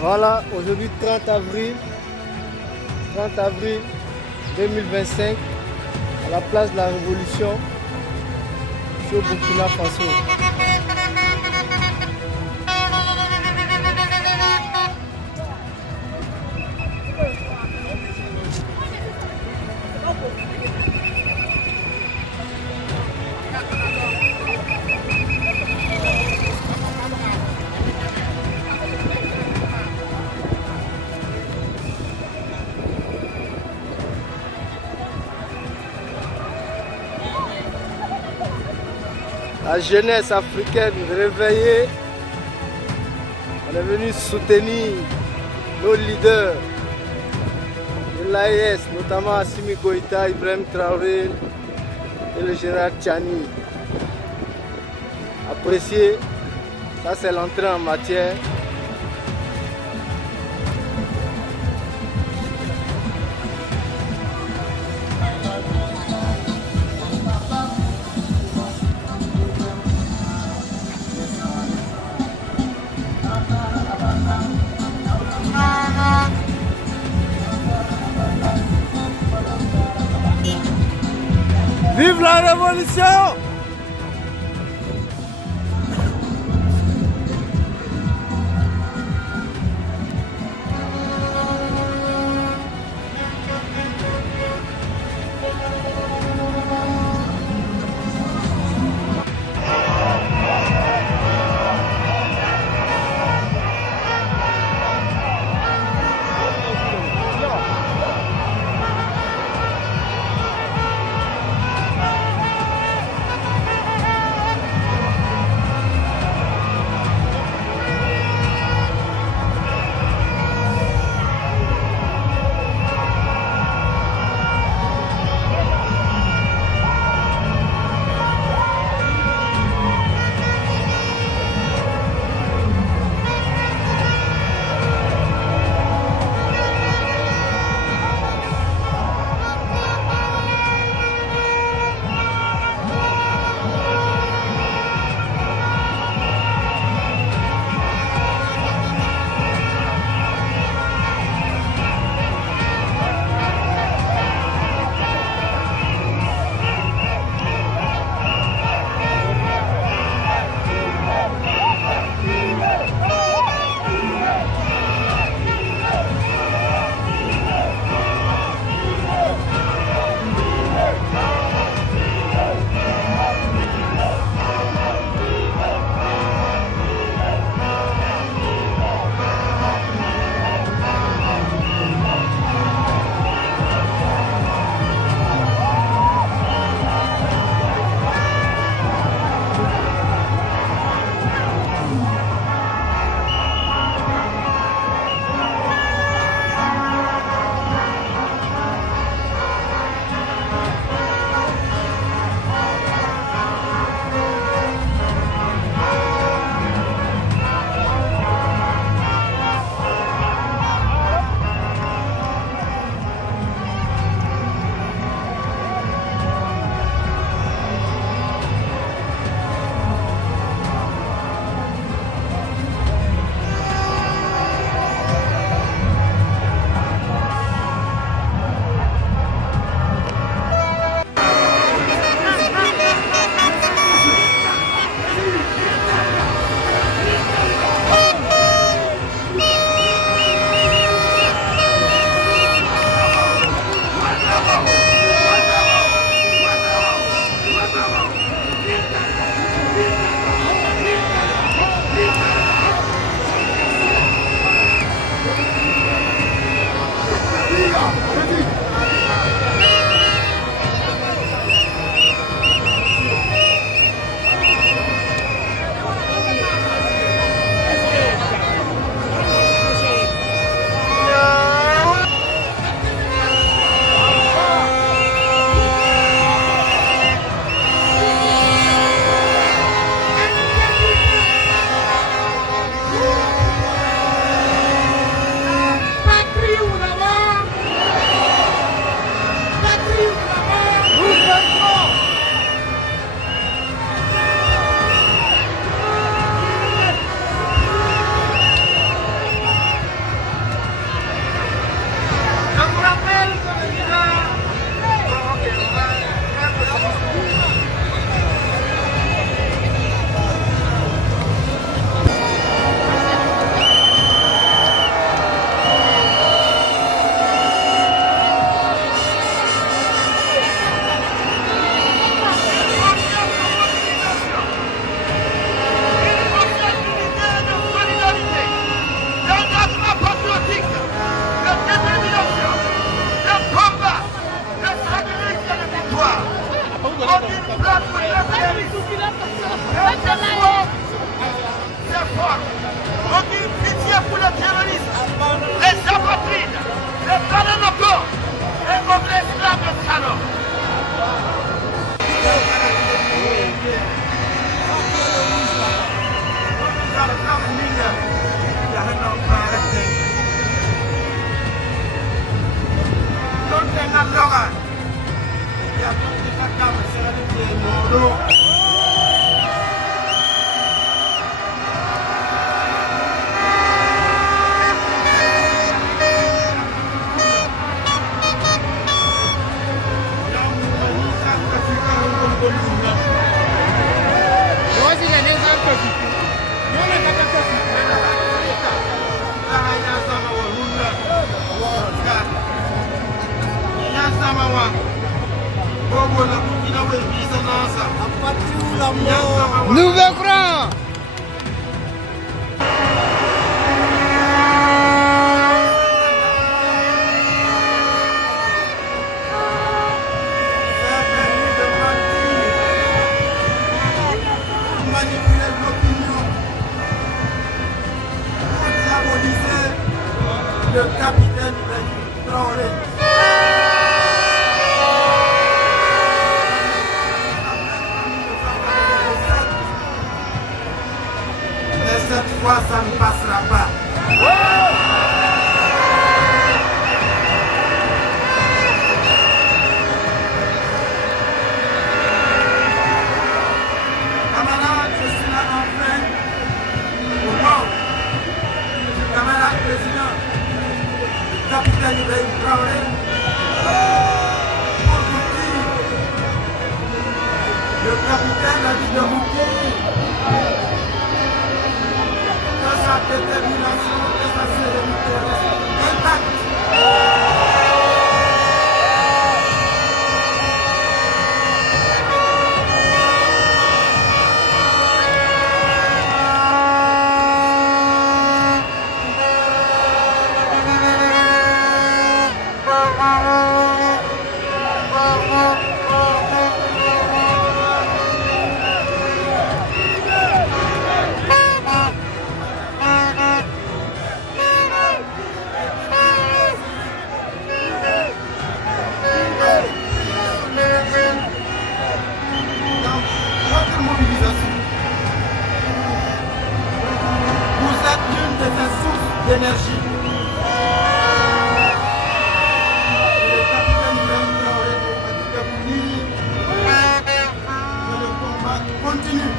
Voilà, aujourd'hui 30 avril 2025, à la place de la Révolution, je suis au Burkina Faso. La jeunesse africaine réveillée, on est venu soutenir nos leaders de l'AES, notamment Assimi Goïta, Ibrahim Traoré et le général Tchani. Apprécier, ça c'est l'entrée en matière. Vive la révolution! Nouveau Grand. Manipuler l'opinion pour diaboliser le capitaine Traoré. Mais cette fois, ça ne passera pas. Camarades, je suis là enfin au nom du camarade président, capitaine Ibrahim Traoré, pour vous dire, le capitaine a dit de vous dire que sa détermination et sa sérénité restent intactes. Votre mobilisation, vous êtes l'une de ces sources d'énergie. Et le capitaine Ibrahim Traoré a dit de vous dire que le combat continue.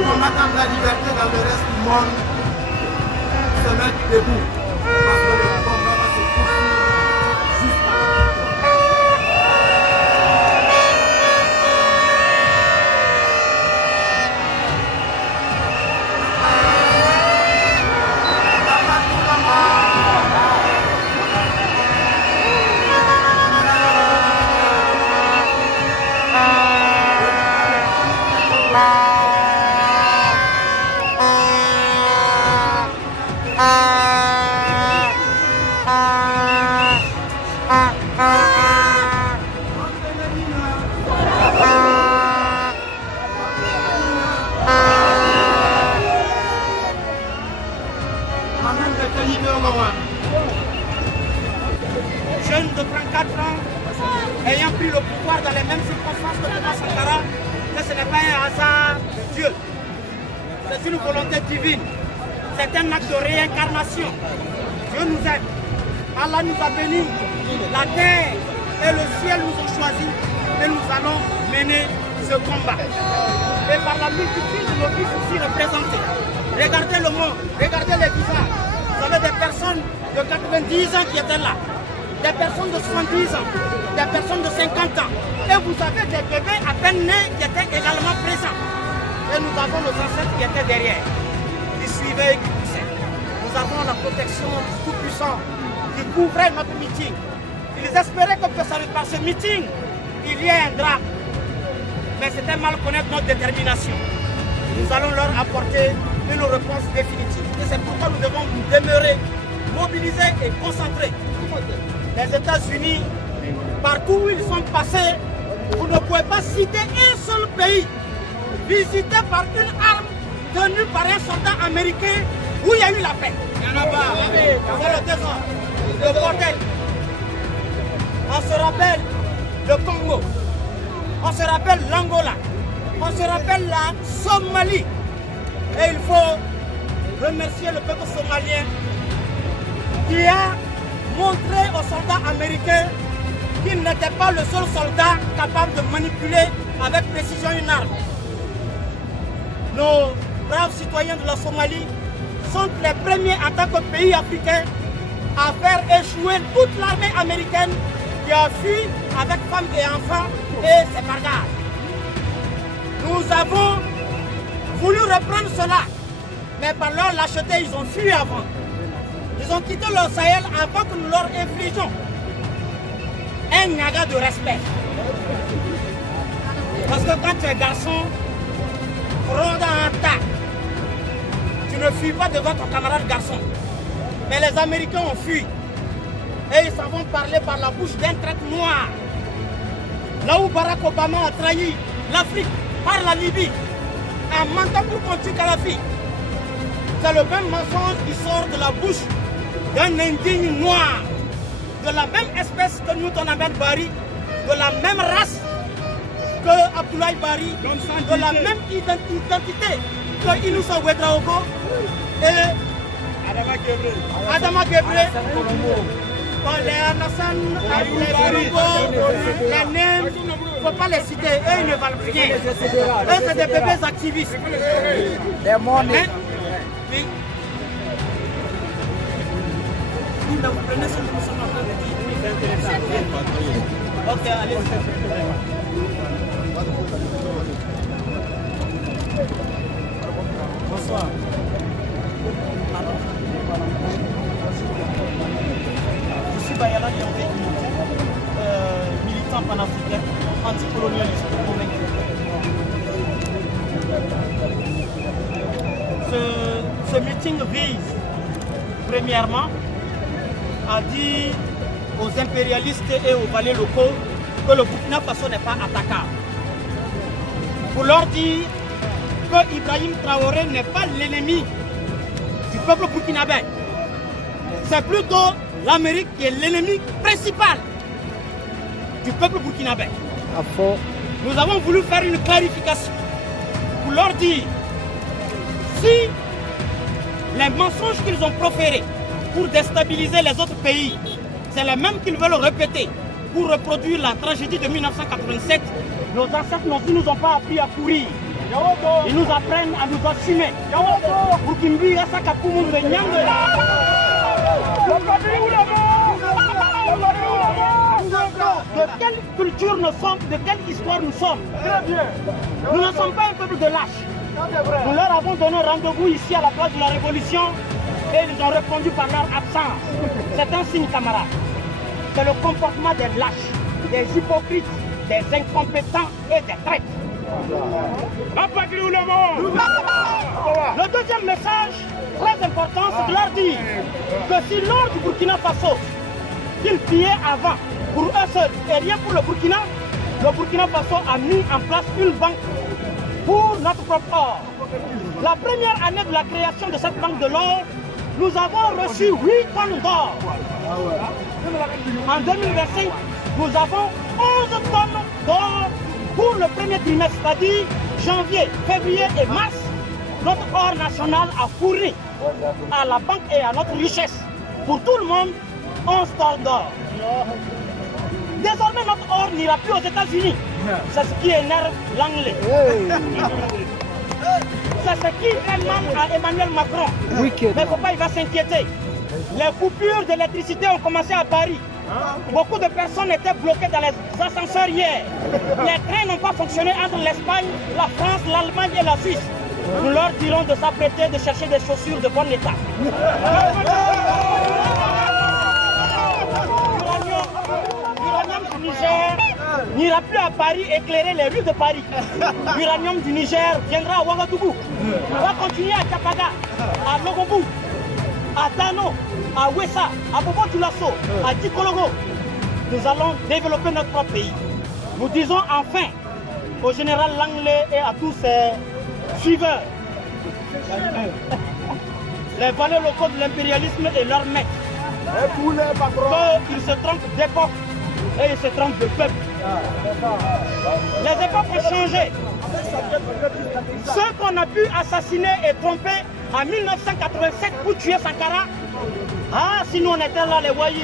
Combattant la liberté dans le reste du monde, se mettre debout. Parce que le combat va se poursuivre jusqu'à la victoire. Jeune de 34 ans, ayant pris le pouvoir dans les mêmes circonstances que Thomas Sankara, que ce n'est pas un hasard de Dieu. C'est une volonté divine. C'est un acte de réincarnation. Dieu nous aime. Allah nous a bénis. La terre et le ciel nous ont choisis et nous allons mener ce combat. Et par la multitude de nos fils ici représentés, regardez le monde, regardez les visages. Vous avez des personnes de 90 ans qui étaient là, des personnes de 70 ans, des personnes de 50 ans. Et vous avez des bébés à peine nés qui étaient également présents. Et nous avons nos ancêtres qui étaient derrière, qui suivaient et qui poussaient. Nous avons la protection du Tout-Puissant qui couvrait notre meeting. Ils espéraient que par ce meeting, il y ait un drame. Mais c'était mal connaître notre détermination. Nous allons leur apporter une réponse définitive. Et c'est pourquoi nous devons nous demeurer, mobilisés et concentrés. Les États-Unis, partout où ils sont passés, vous ne pouvez pas citer un seul pays visité par une arme tenue par un soldat américain où il y a eu la paix. Il y en a pas. C'est le désordre, le bordel. On se rappelle le Congo, on se rappelle l'Angola, on se rappelle la Somalie. Et il faut remercier le peuple somalien qui a montré aux soldats américains qu'il n'était pas le seul soldat capable de manipuler avec précision une arme. Nos braves citoyens de la Somalie sont les premiers en tant que pays africain à faire échouer toute l'armée américaine qui a fui avec femmes et enfants et ses bagages. Nous avons voulu reprendre cela, mais par leur lâcheté, ils ont fui avant. Ils ont quitté leur Sahel avant que nous leur infligions un naga de respect. Parce que quand tu es garçon, fraude en tas, tu ne fuis pas devant ton camarade garçon. Mais les Américains ont fui. Et ils s'en vont parler par la bouche d'un traître noir. Là où Barack Obama a trahi l'Afrique par la Libye, en mentant pour qu'on tue Kadhafi. C'est le même mensonge qui sort de la bouche d'un indigne noir, de la même espèce que Newton Ahmed Bari, de la même race que Abdoulaye Bari, de la même identité que Inoussa Ouedraogo et Adama Gebre, les Anassan, les Colombo, les Nèmes, il ne faut pas les citer, eux ils ne valent rien. Eux c'est des bébés activistes. Des monnaies. Oui. Vous prenez ce que nous sommes en train de dire. Ok, allez. Bonsoir. Je suis Bayala Diombe, militant panafricain, anticolonialiste convaincu. Ce meeting vise, premièrement, à dire aux impérialistes et aux valets locaux que le Burkina Faso n'est pas attaquable. Pour leur dire que Ibrahim Traoré n'est pas l'ennemi du peuple burkinabé. C'est plutôt l'Amérique qui est l'ennemi principal du peuple burkinabé. Nous avons voulu faire une clarification pour leur dire si les mensonges qu'ils ont proférés pour déstabiliser les autres pays, c'est les mêmes qu'ils veulent répéter pour reproduire la tragédie de 1987, nos ancêtres ne nous ont pas appris à courir. Ils nous apprennent à nous assumer. De quelle culture nous sommes, de quelle histoire nous sommes. Nous ne sommes pas un peuple de lâches. Nous leur avons donné rendez-vous ici à la place de la Révolution et ils ont répondu par leur absence. C'est un signe, camarade. C'est le comportement des lâches, des hypocrites, des incompétents et des traîtres. Le deuxième message, très important, c'est de leur dire que si lors du Burkina Faso, qu'ils pillaient avant pour eux seuls et rien pour le Burkina Faso a mis en place une banque pour notre propre or. La première année de la création de cette banque de l'or, nous avons reçu 8 tonnes d'or. En 2025, nous avons 11 tonnes d'or pour le premier trimestre, c'est-à-dire janvier, février et mars. Notre or national a fourni à la banque et à notre richesse. Pour tout le monde, 11 tonnes d'or. Désormais, notre or n'ira plus aux États-Unis. C'est ce qui énerve l'anglais. C'est ce qui fait mal à Emmanuel Macron. Mais il ne faut pas, il va s'inquiéter. Les coupures d'électricité ont commencé à Paris. Beaucoup de personnes étaient bloquées dans les ascenseurs hier. Les trains n'ont pas fonctionné entre l'Espagne, la France, l'Allemagne et la Suisse. Nous leur dirons de s'apprêter, de chercher des chaussures de bon état. L'uranium du Niger n'ira plus à Paris éclairer les rues de Paris. L'uranium du Niger viendra à Ouagadougou. On va continuer à Kapaga, à Logobou, à Tano, à Wessa, à Bobo Dioulasso, à Dikologo. Nous allons développer notre propre pays. Nous disons enfin au général Langlais et à tous ses suiveurs, les valeurs locaux de l'impérialisme et leurs maîtres, qu'ils se trompent d'époque et ils se trompent de peuple. Les époques ont changé. Ceux qu'on a pu assassiner et tromper en 1987 pour tuer Sankara Ah, si nous on était là, les voyous,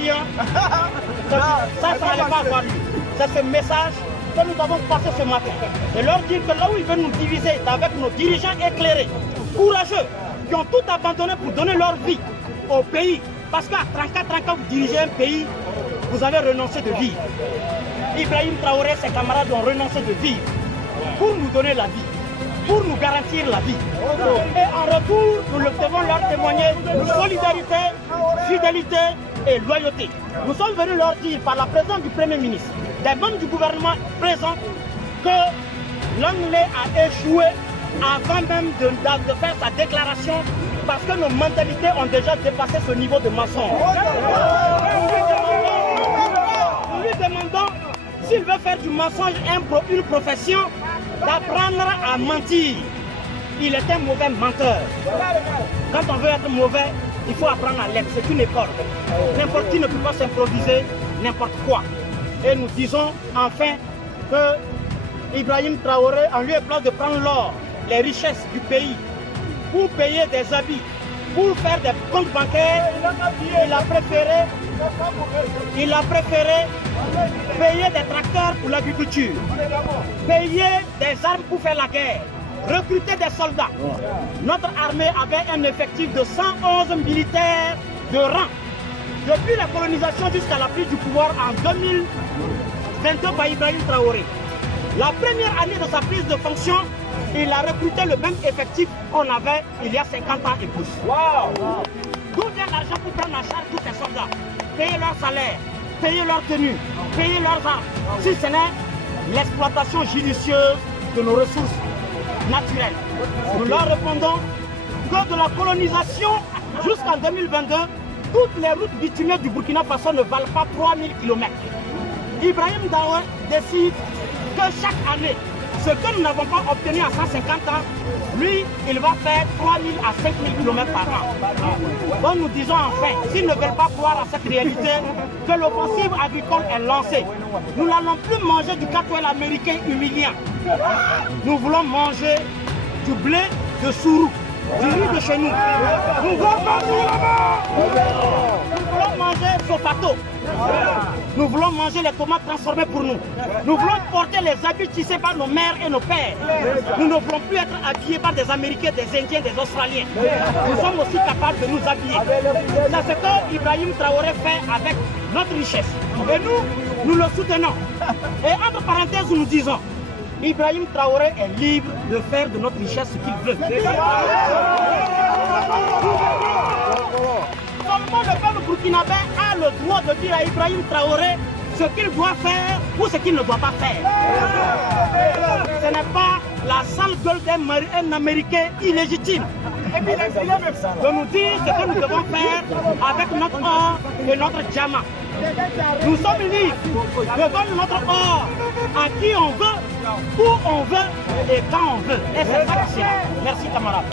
ça n'allait pas avoir lieu. C'est ce message que nous avons passé ce matin. Et leur dire que là où ils veulent nous diviser, c'est avec nos dirigeants éclairés, courageux, qui ont tout abandonné pour donner leur vie au pays. Parce qu'à 34 ans, vous dirigez un pays, vous avez renoncé de vivre. Ibrahim Traoré, ses camarades ont renoncé de vivre pour nous donner la vie, pour nous garantir la vie. Et en retour, nous devons leur témoigner solidarité, fidélité et loyauté. Nous sommes venus leur dire par la présence du Premier ministre, des membres du gouvernement présents, que l'anglais a échoué avant même de faire sa déclaration parce que nos mentalités ont déjà dépassé ce niveau de mensonge. Nous lui demandons s'il veut faire du mensonge une profession, d'apprendre à mentir. Il est un mauvais menteur. Quand on veut être mauvais, il faut apprendre à l'être. C'est une école. N'importe qui ne peut pas s'improviser n'importe quoi. Et nous disons enfin que Ibrahim Traoré, en lieu et place de prendre l'or, les richesses du pays, pour payer des habits, pour faire des comptes bancaires, il a préféré payer des tracteurs pour l'agriculture, payer des armes pour faire la guerre, recruter des soldats. Notre armée avait un effectif de 111 militaires de rang. Depuis la colonisation jusqu'à la prise du pouvoir en 2022 par Ibrahim Traoré. La première année de sa prise de fonction, il a recruté le même effectif qu'on avait il y a 50 ans et plus. Wow. D'où vient l'argent pour prendre en charge tous ces soldats? Payer leur salaire, payer leur tenue, payer leurs armes. Si ce n'est l'exploitation judicieuse de nos ressources naturelles. Nous leur répondons que de la colonisation jusqu'en 2022, toutes les routes bitumées du Burkina Faso ne valent pas 3000 km. Ibrahim Traoré décide que chaque année, ce que nous n'avons pas obtenu à 150 ans, lui, il va faire 3000 à 5000 km par an. Donc nous disons enfin, s'ils ne veulent pas croire à cette réalité, que l'offensive agricole est lancée. Nous n'allons plus manger du cacao américain humiliant. Nous voulons manger du blé de Sourou, du riz de chez nous. Nous voulons manger Sofato. Nous voulons manger les tomates transformées pour nous. Nous voulons porter les habits tissés par nos mères et nos pères. Nous ne voulons plus être habillés par des Américains, des Indiens, des Australiens. Nous sommes aussi capables de nous habiller. C'est ce que Ibrahim Traoré fait avec notre richesse. Et nous le soutenons. Et entre parenthèses, nous disons, Ibrahim Traoré est libre de faire de notre richesse ce qu'il veut. Seulement le peuple burkinabé a le droit de dire à Ibrahim Traoré ce qu'il doit faire ou ce qu'il ne doit pas faire. Ce n'est pas la sale gueule d'un Américain illégitime de nous dire ce que nous devons faire avec notre or et notre diamant. Nous sommes libres de donner notre or à qui on veut, où on veut et quand on veut. Et c'est ça que c'est. Merci camarades.